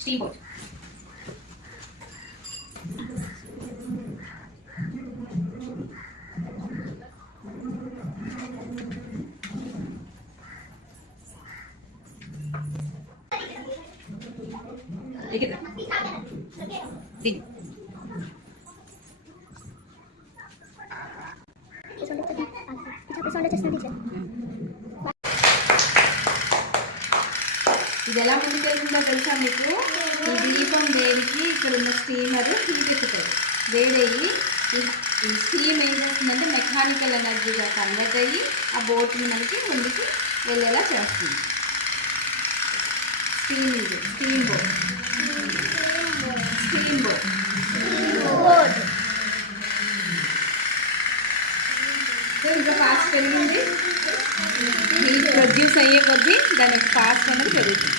Steam boat. ఇది ఎలా ముందుకెళ్తుందో తెలుసా మీకు? ఈ దీపం వేడికి ఇక్కడ ఉన్న స్టీమర్ హీట్ ఎక్కుతుంది, వేడయ్యి ఈ స్టీమ్ ఏం చేస్తుందంటే మెకానికల్ ఎనర్జీగా కన్వర్ట్ అయ్యి ఆ బోట్ని మనకి ముందుకు వెళ్ళేలా చేస్తుంది. స్టీమ్ ఇది స్టీమ్ బోట్. స్టీమ్ బోట్ ఇంకా ఫాస్ట్ పెరిగింది, హీట్ ప్రొడ్యూస్ అయ్యే కొద్దీ దాని ఫాస్ట్ అనేది పెరుగుతుంది.